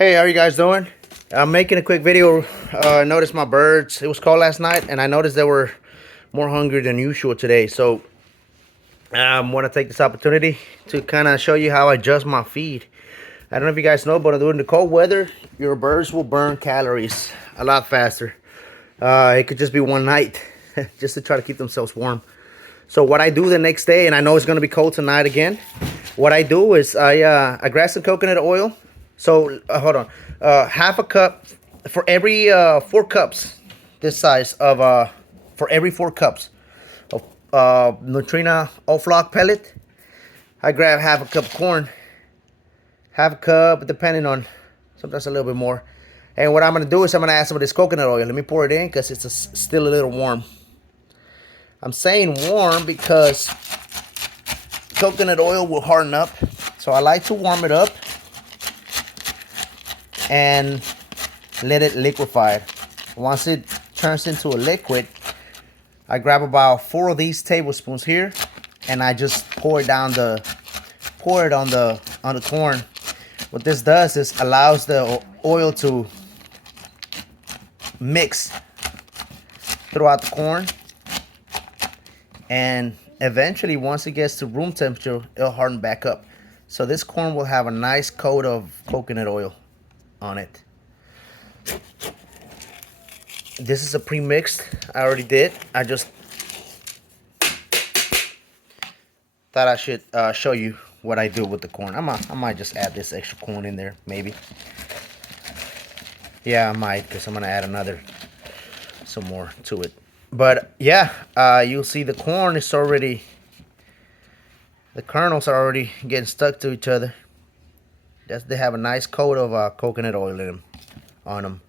Hey, how are you guys doing? I'm making a quick video. I noticed my birds. It was cold last night, and I noticed they were more hungry than usual today. So I want to take this opportunity to kind of show you how I adjust my feed. I don't know if you guys know, but during the cold weather, your birds will burn calories a lot faster. It could just be one night, just to try to keep themselves warm. So what I do the next day, and I know it's going to be cold tonight again, what I do is I grab some coconut oil. So hold on, half a cup for every 4 cups, this size of for every 4 cups of Nutrina All-Flock pellet. I grab half a cup of corn, half a cup, depending on, sometimes a little bit more. And what I'm gonna do is I'm gonna add some of this coconut oil. Let me pour it in because it's still a little warm. I'm saying warm because coconut oil will harden up, so I like to warm it up and let it liquefy. Once it turns into a liquid, I grab about 4 of these tablespoons here, and I just pour it on the corn. What this does is allows the oil to mix throughout the corn, and eventually, once it gets to room temperature, it'll harden back up. So this corn will have a nice coat of coconut oil on it. This is a pre-mixed. I already did. I just thought I should show you what I do with the corn. I might just add this extra corn in there, maybe. Yeah, I might, because I'm gonna add some more to it. But yeah, you'll see the corn is already, the kernels are already getting stuck to each other. They have a nice coat of coconut oil in them, on them.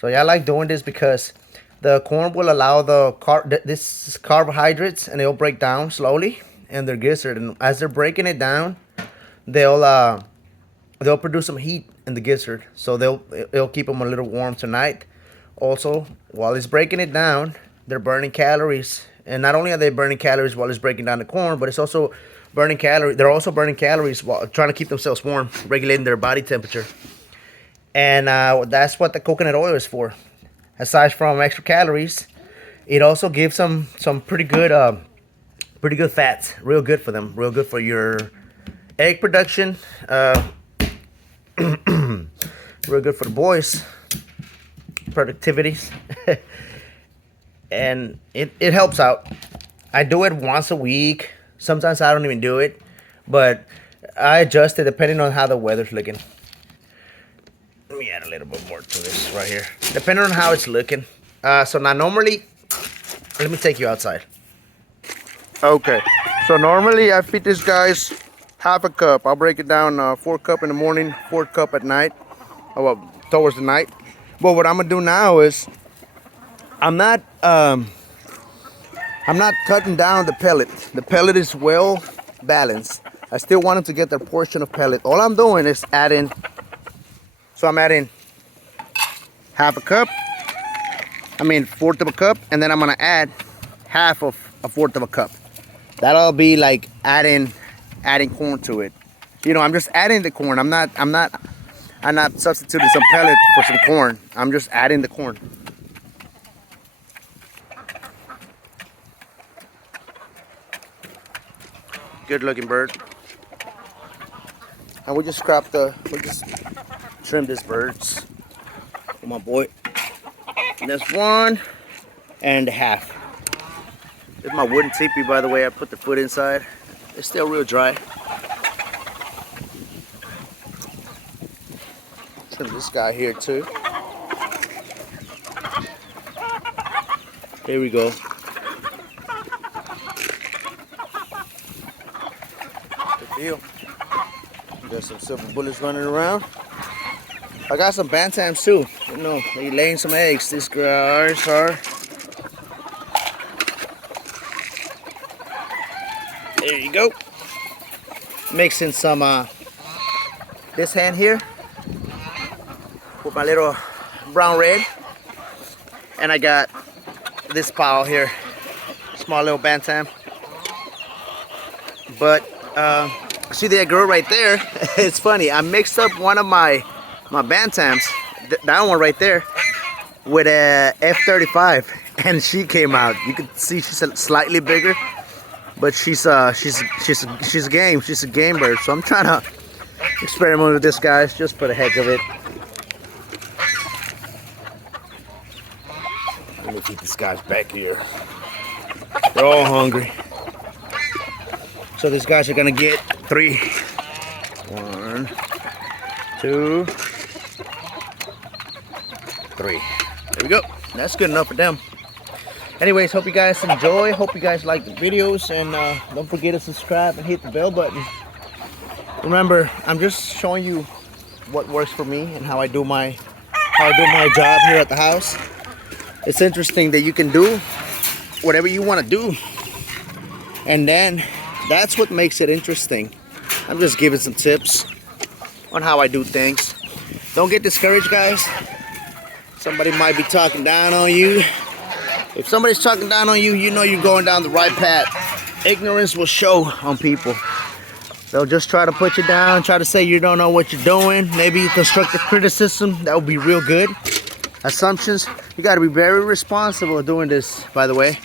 So yeah, I like doing this because the corn will allow this carbohydrates, and they'll break down slowly in their gizzard. And as they're breaking it down, they'll produce some heat in the gizzard, so it'll keep them a little warm tonight. Also, while it's breaking it down, they're burning calories, and not only are they burning calories while it's breaking down the corn, but it's also burning calories. They're also burning calories while trying to keep themselves warm, regulating their body temperature. And that's what the coconut oil is for. Aside from extra calories, it also gives them some pretty good fats. Real good for them. Real good for your egg production. Real good for the boys' productivities. And it helps out. I do it once a week. Sometimes I don't even do it, but I adjust it depending on how the weather's looking. Let me add a little bit more to this right here, depending on how it's looking. So now normally, let me take you outside. Okay, so normally I feed these guys half a cup. I'll break it down, 4 cup in the morning, 4 cup at night, well, towards the night. But what I'm gonna do now is I'm not cutting down the pellet. The pellet is well balanced. I still want them to get their portion of pellet. All I'm doing is adding. So I'm adding half a cup. I mean 1/4 of a cup, and then I'm gonna add half of a 1/4 of a cup. That'll be like adding corn to it. You know, I'm just adding the corn. I'm not substituting some pellet for some corn. I'm just adding the corn. Good looking bird. And we just trim these birds. For my boy. And that's 1.5. It's my wooden teepee, by the way. I put the foot inside. It's still real dry. Trim this guy here too. Here we go. Good deal. Got some silver bullets running around. I got some bantams too. You know, they laying some eggs. These guys are. There you go. Mixing some this hand here with my little brown red, and I got this pile here, small little bantam. But see that girl right there? It's funny. I mixed up one of my my bantams, that one right there, with a F-35, and she came out. You can see she's slightly bigger, but she's game. She's a game bird. So I'm trying to experiment with this, guys, just for the heck of it. Let me keep these guys back here. They're all hungry. So these guys are gonna get 3. 1, 2, 3. There we go. That's good enough for them. Anyways, hope you guys enjoy. Hope you guys like the videos, and don't forget to subscribe and hit the bell button. Remember, I'm just showing you what works for me and how I do my job here at the house. It's interesting that you can do whatever you want to do, and then that's what makes it interesting. I'm just giving some tips on how I do things. Don't get discouraged, guys. Somebody might be talking down on you. If somebody's talking down on you, you know you're going down the right path. Ignorance will show on people. They'll just try to put you down, try to say you don't know what you're doing. Maybe constructive criticism, that would be real good. Assumptions, you got to be very responsible doing this, by the way.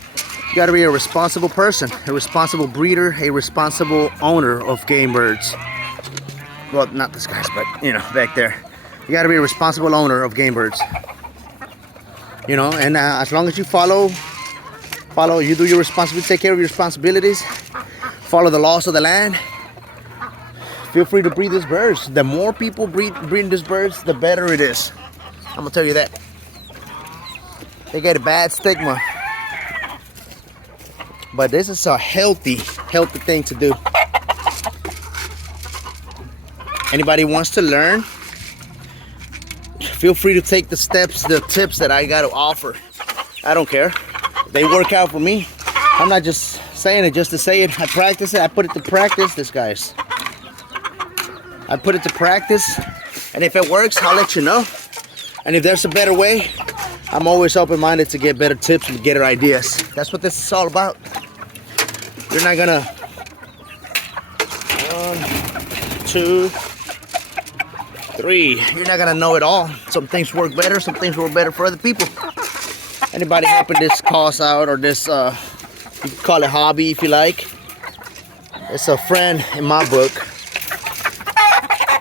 You got to be a responsible person, a responsible breeder, a responsible owner of game birds. Well, not this guy's, but you know, back there. You got to be a responsible owner of game birds. You know, and as long as you follow, you do your responsibility, take care of your responsibilities, follow the laws of the land. Feel free to breed these birds. The more people breeding these birds, the better it is. I'm gonna tell you that. They get a bad stigma, but this is a healthy thing to do. Anybody wants to learn, feel free to take the tips that I got to offer. I don't care. They work out for me. I'm not just saying it just to say it. I practice it. I put it to practice, this guys. I put it to practice, and if it works, I'll let you know. And if there's a better way, I'm always open-minded to get better tips and get ideas. That's what this is all about. You're not gonna 1, 2, 3. You're not gonna know it all. Some things work better, some things work better for other people. Anybody helping this cause out, or this, you can call it hobby if you like. It's a friend in my book,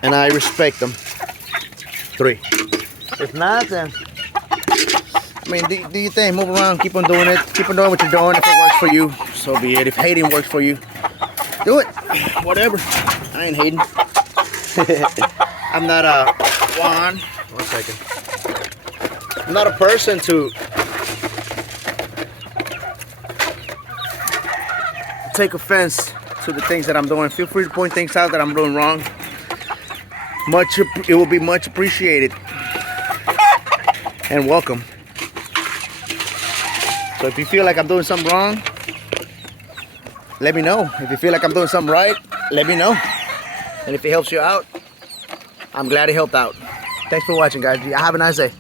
and I respect them. 3. If not, then, I mean, do your thing, move around, keep on doing it, keep on doing what you're doing. If it works for you, so be it. If hating works for you, do it, whatever. I ain't hating. I'm not a, one second. I'm not a person to take offense to the things that I'm doing. Feel free to point things out that I'm doing wrong. It will be much appreciated. And welcome. So if you feel like I'm doing something wrong, let me know. If you feel like I'm doing something right, let me know. And if it helps you out, I'm glad it helped out. Thanks for watching, guys. Have a nice day.